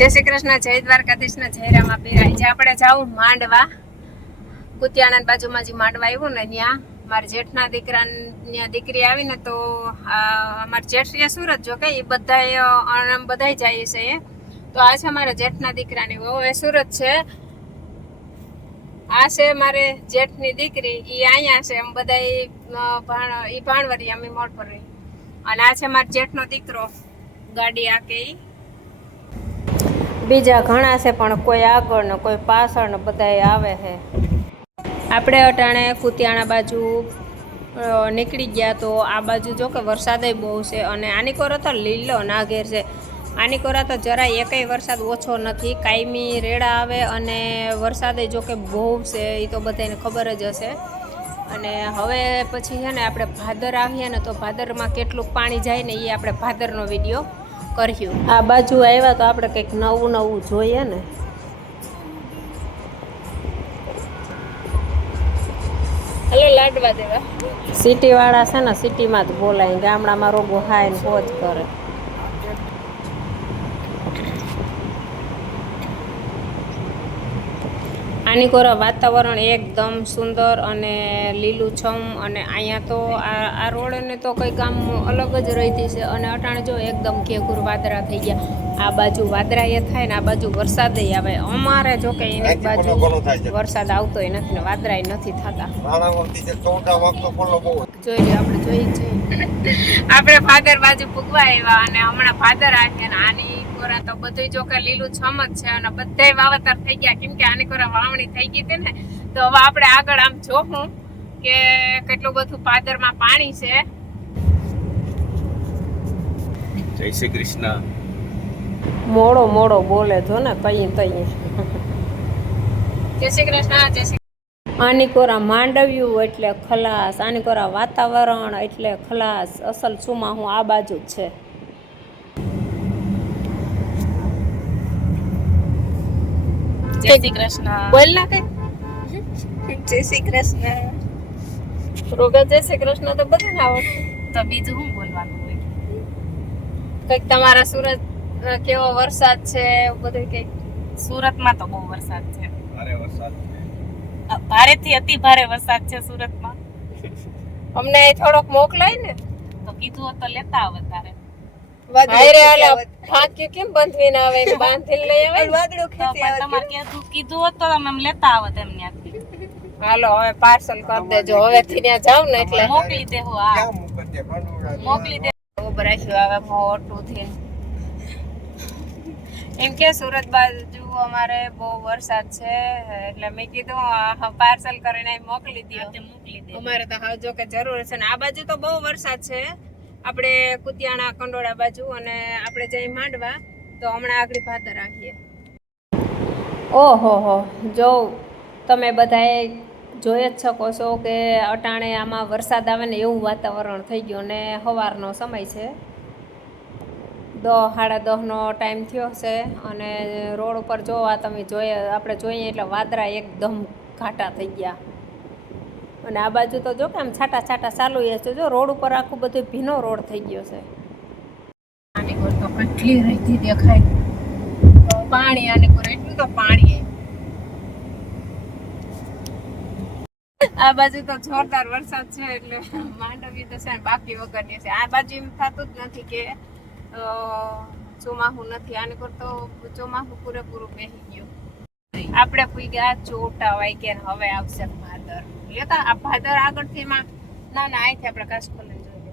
જય શ્રી કૃષ્ણ, જય દ્વારકાધીશ ને જય રામાપીર। આજે આપણે જાવું માંડવા, કુતિયાણા બાજુમાં જે માંડવા આવ્યું ને ત્યાં મારા જેઠના દીકરાની દીકરી આવી ને તો અમારા જેઠ સુરત જો કે એ બધા જાય છે તો આ છે મારા જેઠના દીકરાની વહુ એ સુરત છે, આ છે મારે જેઠની દીકરી એ અહીંયા છે, એમ બધા એ ભાણવરી અમે મોડ પર રહી, અને આ છે મારા જેઠનો દીકરો ગાડી આકે બીજા ઘણા છે પણ કોઈ આગળ ને કોઈ પાછળ ને બધા આવે છે। આપણે અટાણે કુતિયાણા બાજુ નીકળી ગયા તો આ બાજુ જો કે વરસાદ બહુ છે અને આની કોરો તો લીલો નાગેર છે, આની કોરા તો જરાય એકેય વરસાદ ઓછો નથી, કાયમી રેડા આવે અને વરસાદ જો કે બહુ છે એ તો બધાને ખબર જ હશે। અને હવે પછી છે ને આપણે ભાદર આવીએ ને તો ભાદરમાં કેટલું પાણી જાય ને એ આપણે ભાદરનો વિડીયો કર્યું। આ બાજુ આવ્યા તો આપણે કંઈક નવું નવું જોઈએ ને, હલો લાડવા દેવા સિટી વાળા છે ને સિટીમાં જ બોલાય, ગામડામાં રોગો હાય ને પોજ કરે। આની કોરા વાતાવરણ એકદમ સુંદર અને લીલુંછમ, અને અહીંયા તો આ રોડને તો કંઈક આમ અલગ જ રહેતી છે, અને અટાણે જો એકદમ ઘેઘુર વાદળા થઈ ગયા, આ બાજુ વાદળા એ થાય ને આ બાજુ વરસાદ આવે, અમારે જો કે એની બાજુ વરસાદ આવતોય નથી ને વાદળા નથી થતા। જોઈ લે આપણે જોઈ આપણે ભાદર બાજુ પૂગવા આવ્યા અને હમણાં ભાદર આવે ને આની કોરા તો બધું જો કે લીલું છમ જ છે અને બધાય વાવતર થઈ ગયા, કેમ કે આની કોરા વાવણી થઈ ગઈ હતી ને તો હવે આપણે આગળ આમ જોવું કે કેટલું બધું ભાદરમાં પાણી છે। જય શ્રી કૃષ્ણ। મોડો મોડો બોલે જો ને કઈ તઈ જય શ્રી કૃષ્ણ, જય શ્રી આની કોરા માંડવ્યું એટલે ખલાસ, આની કોરા વાતાવરણ એટલે ખલાસ, અસલ સુમાં હું આ બાજુ જ છે। જય શ્રી કૃષ્ણ બોલ ના કઈ જય શ્રી કૃષ્ણ રોગા જય શ્રી કૃષ્ણ તો બધાને આવડતું, તો બીજું શું બોલવાનું હોય? કઈક તમારા સુરત કેવો વરસાદ છે બધું કઈક? સુરતમાં તો બહુ વરસાદ છે, ભારે વરસાદ છે, ભારે થી અતિ ભારે વરસાદ છે સુરતમાં। અમને થોડોક મોકલાય ને તો કીધું હોત તો લેતા આવે તારે કેમ બંધવીને આવે બાંધીને લઈ આવે વાદળો ખેંચી આવે, તમારે કીધું હોત તો તમે લેતા આવત એમ ત્યાંથી। હાલો હવે પાર્સલ કરી દેજો, હવે થી ત્યાં જાવ ને એટલે મોકલી દેવું, હા મોકલી દે ઉભર રાખ્યું આવે મોટું થી એમ કે સુરત બાજુ અમારે બહુ વરસાદ છે એટલે મેં કીધું પાર્સલ કરીને મોકલી દો, અમારે તો હવે જો કે જરૂર છે ને આ બાજુ તો બહુ વરસાદ છે, આપણે કુતિયાણા કંડોળા બાજુ, અને આપણે જઈ માંડવા તો હમણાં આગળ ભાદર આવીએ। ઓહો હો જો તમે બધાએ જોઈ જ શકો છો કે અટાણે આમાં વરસાદ આવે ને એવું વાતાવરણ થઈ ગયું, ને સવારનો સમય છે, 10:30નો ટાઈમ થયો છે, અને રોડ ઉપર જોવા તમે આપણે જોઈએ એટલે વાદળા એકદમ ઘાટા થઈ ગયા, અને આ બાજુ તો જો કે આમ છાટા છાટા ચાલુ છે, જો રોડ ઉપર આખું બધું ભીનો રોડ થઈ ગયો છે। આની કોર તો કેટલી રહેતી દેખાય પાણી, આની કોર એટલું તો પાણી આ બાજુ તો જોરદાર વરસાદ છે એટલે માંડવી તો છે બાકી વગરની છે, આ બાજુ એમ થતું જ નથી કે ચોમાસું નથી, આની કોર તો ચોમાસું પૂરેપૂરું બેસી ગયું। આપણે પૂગ્યા ચોટા વાગ્યા ને હવે આવશે ભાદર, લેતા આ ભાદર આગળથી માં ના અહીંથી આપણે કાચકોલને જોઈએ,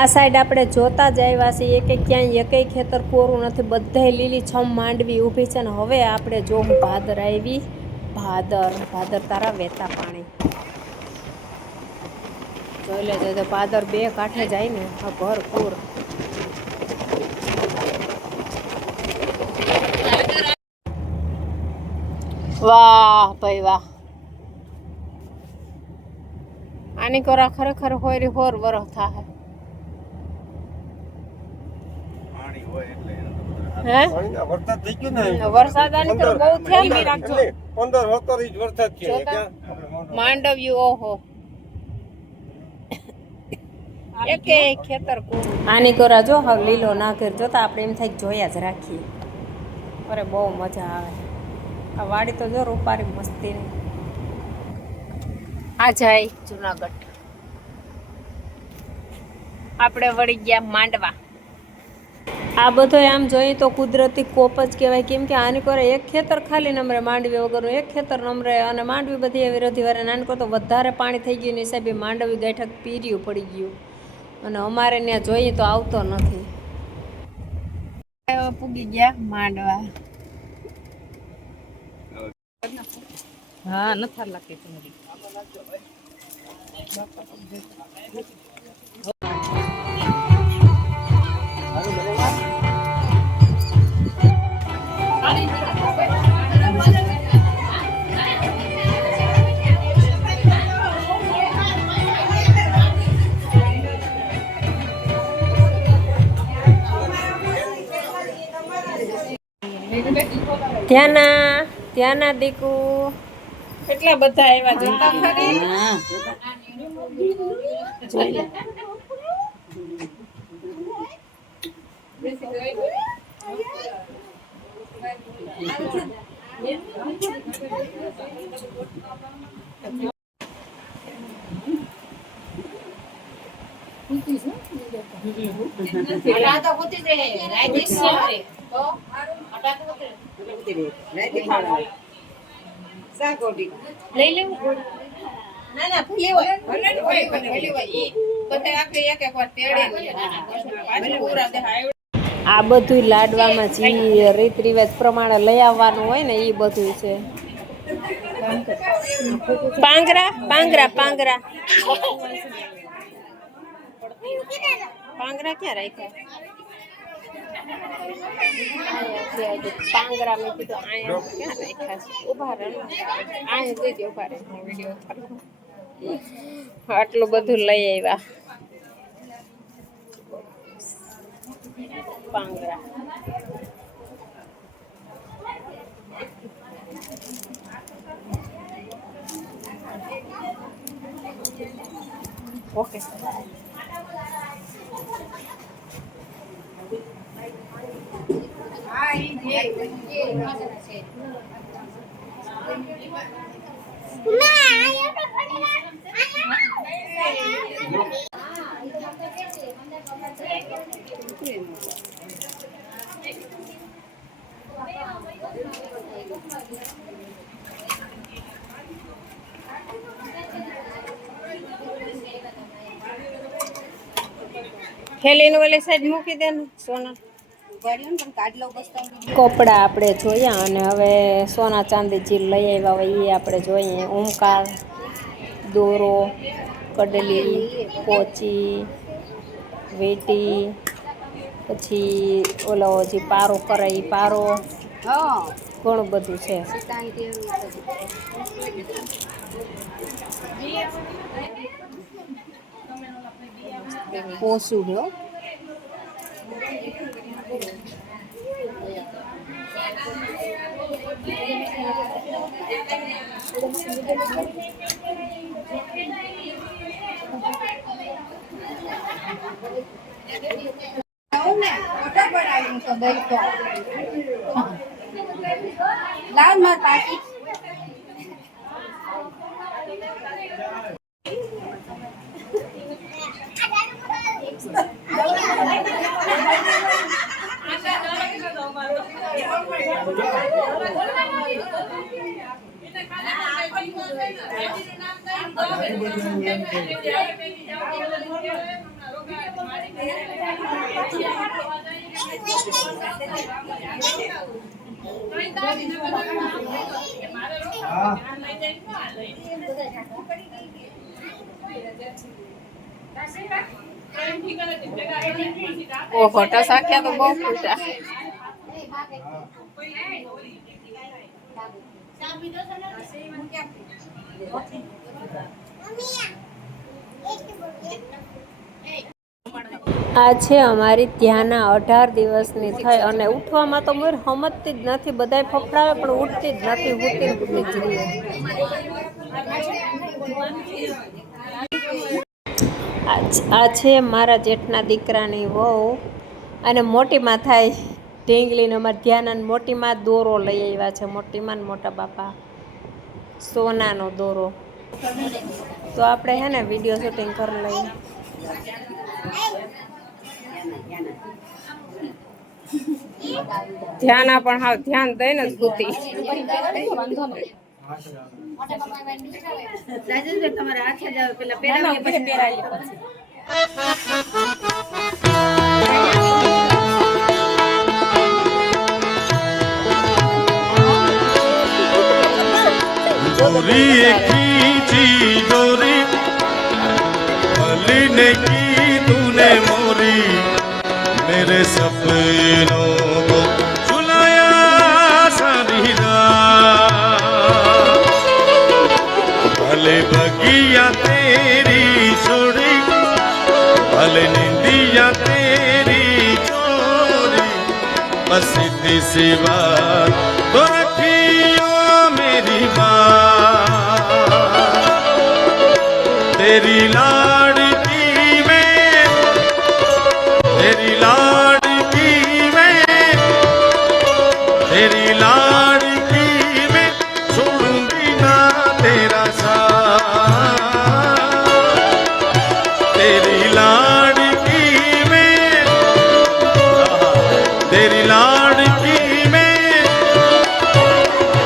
આ સાઈડ આપણે જોતા જ આવ્યા છીએ કે ક્યાંય એકેય ખેતર કોરું નથી, બધાય લીલી છમ માંડવી ઊભી છે, ને હવે આપણે જોવું ભાદર આવી, ભાદર તારા વેતા પાણી જોઈ લેજો તો ભાદર બે કાંઠે જાય ને ભરપૂર। વાહ ભાઈ વાહ, આની કોરા ખરેખર હોરી હોર વરસ થાય હે વરસાદ થઈ ગયો ને, વરસાદ આની તો બહુ થયા ને, રાખજો 15-17 ઇંચ વરસાદ થયો માંડવ્યું ઓહો એક ખેતર આની કોરા જો હવે લીલો ના ઘર જોતા આપણે એમ થાય કે જોયા જ રાખીએ. અરે બહુ મજા આવે. આ વાડી તો જો રૂપારી મસ્તીની. આ જાય જુનાગઢ. આપણે વળી ગયા માંડવા. આ બધો આમ જોઈએ તો કુદરતી કોપ જ કહેવાય, કેમ કે આની કોરે એક ખેતર ખાલી નમરે માંડવી વગરનું, એક ખેતર નમરે, અને માંડવી બધી એવી રધીવારે નાની કો તો વધારે પાણી થઈ ગયું ને હિસાબે માંડવી ગાંઠક પીર્યું પડી ગયું, અને અમારે ત્યાં જોઈએ તો આવતો નથી. પૂગી ગયા માંડવા. હા નથી લાગતી તમારી. ધ્યાના દીકુ કેટલા બધા એવા જોતા ખરી. જોઈ લે. લઈ લેવું ના ના ભલે હોય ભલે હોય ઈ બધા આપણે એક એક વાર તેડે પાછું પૂરા દેખાય. આ બધું લાડવામાં જે રીત રિવાજ પ્રમાણે લઈ આવવાનું હોય ને એ બધું છે. પાંગરા પાંગરા પાંગરા પાંગરા ક્યાં રાખ્યા? પાંગરા મેં કીધું અહીંયા ક્યાં રાખ્યા છે? ઉભા રહે અહીંયા જઈ ઉભા રહે વિડીયો આટલું બધું લઈ આવ્યા. પાંગરા ઓકે. ખેલીને ઓલી સાઈડ મૂકી દે ને સોના. કપડા આપણે જોયા અને હવે સોના ચાંદી જે લઈ આવ્યા હોય એ આપણે જોઈએ. ઓમકાર, દોરો, કડલી, પોચી, વેટી, પછી ઓલો જે પારો કરે એ પારો, ઘણું બધું છે. પોસું હો લાલ માર પાકી ઓહો ટસાખ્યા તો બહુ ફૂટા. આ છે અમારી ધ્યાના 18 દિવસની થઈ અને ઉઠવામાં તો મોર હમતતી જ નથી. બધાય ફફડાવે પણ ઉઠતી જ નથી. ઉઠતી જ રહી. આ છે મારા જેઠના દીકરાની વહુ અને મોટીમાં થાય ઢીંગલીનો અમારા ધ્યાન મોટીમાં દોરો લઈ આવ્યા છે. મોટીમાં ને મોટા બાપા સોનાનો દોરો. તો આપણે હે ને વિડીયો શૂટિંગ કરી લઈએ. ધ્યાના પણ હાવ ધ્યાન દઈને જ ગૂતી. તમારા હાથે જ આવે પેલા પહેરાવી પછી પહેરાવી પછી. चोरी खींची डोरी भली ने की तूने मोरी मेरे सपनों को सुलाया सारी रात भले बगिया तेरी छोड़ी भले निंदिया तेरी चोरी बस इतनी सी बात तो रखियो मेरी माँ तेरी लाडकी में तेरी लाडकी में तेरी लाडकी में छोड़ूंगी ना तेरा साथ तेरी लाडकी में तेरी लाडकी में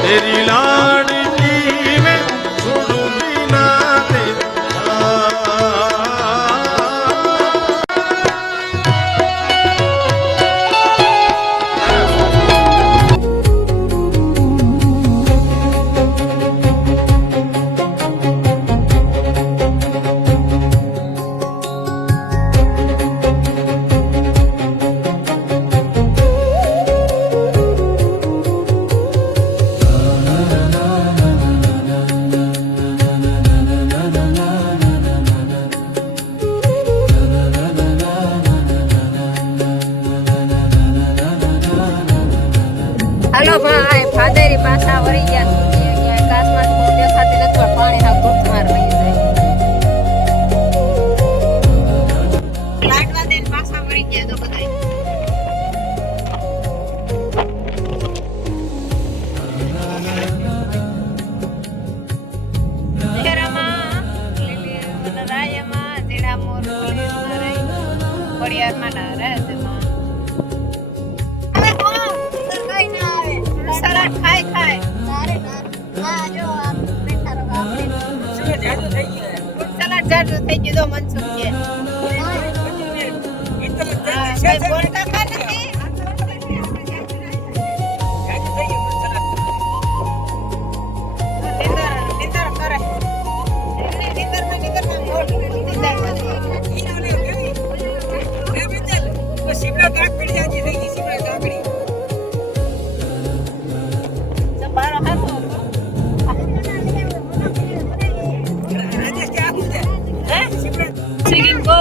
तेरी लाडकी में छोड़ूंगी ना तेरा હાલો ભાઈ ફાદેરી પાછા વળી ગયા. આકાશમાં બહુ દેખાતી નથી પણ પાણી હા ધોધમાર વહી જાય. લાડવા દઈને પાછા વળી ગયા તો બધાય. જાજુ થઈ ગયું તો મનસુખ કે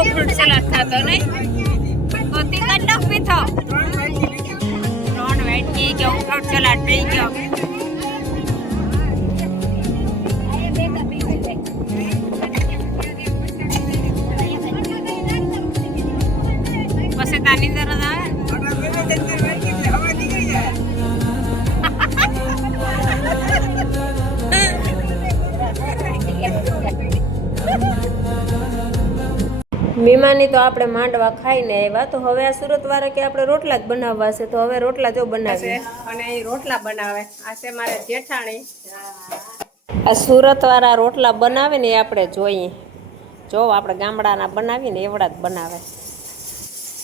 ફ્રૂટ સલાડ ખાતો નહીં તો તીખા ડક પીથો 3 વાઈટ પી ગયો ફ્રૂટ સલાડ પી ગયો. પછી તાની અંદર જ આવે મીમાની તો આપણે માંડવા ખાઈને આવ્યા. તો હવે આ સુરત વાળા કે આપણે રોટલા જ બનાવવા છે. તો હવે રોટલા જો બનાવીએ અને એ રોટલા બનાવે. આ છે મારે જેઠાણી. આ સુરત વાળા રોટલા બનાવે ને એ આપણે જોઈએ. જો આપણે ગામડાના બનાવીને એવડા જ બનાવે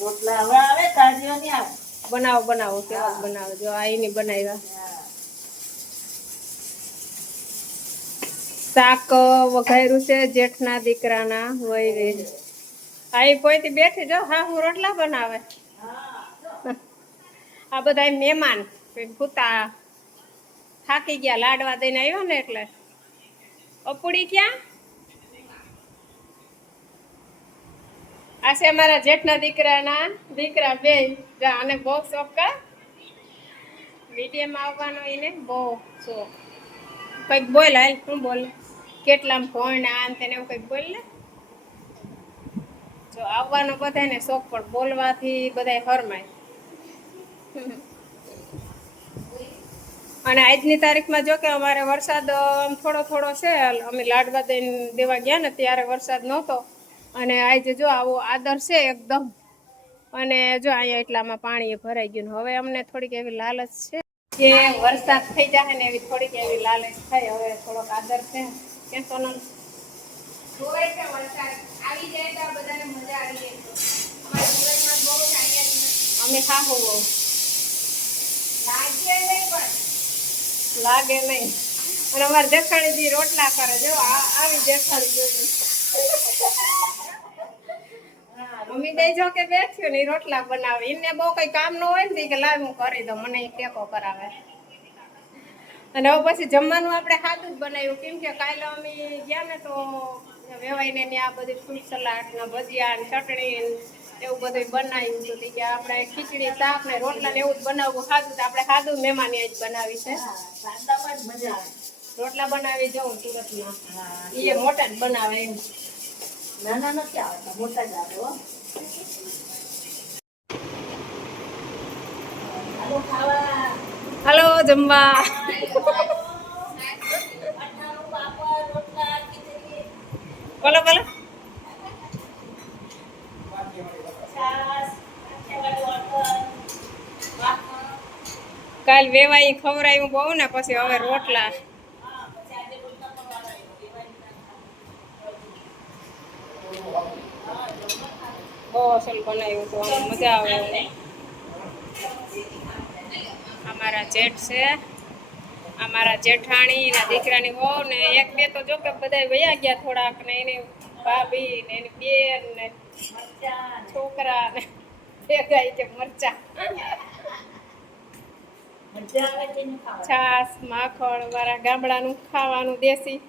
રોટલા. હવે આવે કાજ્યો ની આવે. બનાવો બનાવો કેવા બનાવે. જો આ એની બનાવ્યા. શાક વઘાર્યું છે જેઠના દીકરાના વૈરી. આ પોઈથી બેઠી જો હા હું રોટલા બનાવે. આ બધા મહેમાન ભૂતા થાકી ગયા લાડવા દઈને આવ્યો ને એટલે. અપુડી ક્યાં? આ છે અમારા જેઠના દીકરા બે. આને બહુ શોખ કા મીડિયમ આવવાનો એને બહુ શોખ. કંઈક બોલ હાલ શું બોલ કેટલામ ફોન આન તેને એવું કંઈક બોલ ને. જો આવવાનો બધાને શોખ પણ બોલવાથી બધાય હરમાય. અને આજની તારીખમાં જો કે અમારે વરસાદ થોડો થોડો છે. અમે લાડવા દેવા ગયા ને ત્યારે વરસાદ નહોતો. અને આજે જો આવો આદર છે એકદમ. અને જો અહીંયા એટલામાં પાણી ભરાઈ ગયું. હવે અમને થોડીક એવી લાલચ છે કે વરસાદ થઈ જાય ને એવી થોડીક એવી લાલચ થાય. હવે થોડોક આદર છે કે સોનલ જોવે છે વરસાદ આવી જાય તો બધાને મજા આવી જાય. અમારે સુરતમાં બહુ અહીંયા અમે ખાહો લાગે નહીં પણ લાગે નહીં. અને અમારે જેઠાણી દી રોટલા કરે. જો આવી જેઠાણી જોઈ મમ્મી દઈ જો કે બેઠ્યો ને રોટલા બનાવે. એને બહુ કઈ કામ ન હોય ને કે લાવ હું કરી દઉં, મને ટેકો કરાવે. અને હવે પછી જમવાનું આપણે સાદું જ બનાવ્યું. કેમ કે કાલે અમે ગયા ને તો વેવાઈને ને આ બધી ફ્રૂટ સલાડ ને ભજીયા ને ચટણી એવું બધું બનાવ્યું હતું. કે આપણે ખીચડી શાક ને રોટલા ને એવું જ બનાવવું સાદું. આપણે સાદું મહેમાની જ બનાવી છે. રોટલા બનાવી જવું સુરતમાં એ મોટા જ બનાવે એમ. નાના નથી આવતા, મોટા જ આવે હો. હાલો ખાવા. હાલો જમવા. બોલો બોલો. કાલ વેવાઈ ખવરાયું બહુ ને પછી હવે રોટલા. બહુ અસલ બનાવ્યું હતું. આમ મજા આવે. અમારા જેઠ છે, અમારા જેઠાણી ના દીકરાની વહુ ને એક બે તો જો કે બધા વયા ગયા થોડાક ને એની ભાભી ને એની બેન ને છોકરા ને ભેગા છે મરચા છાસ માખણ મારા ગામડાનું ખાવાનું દેશી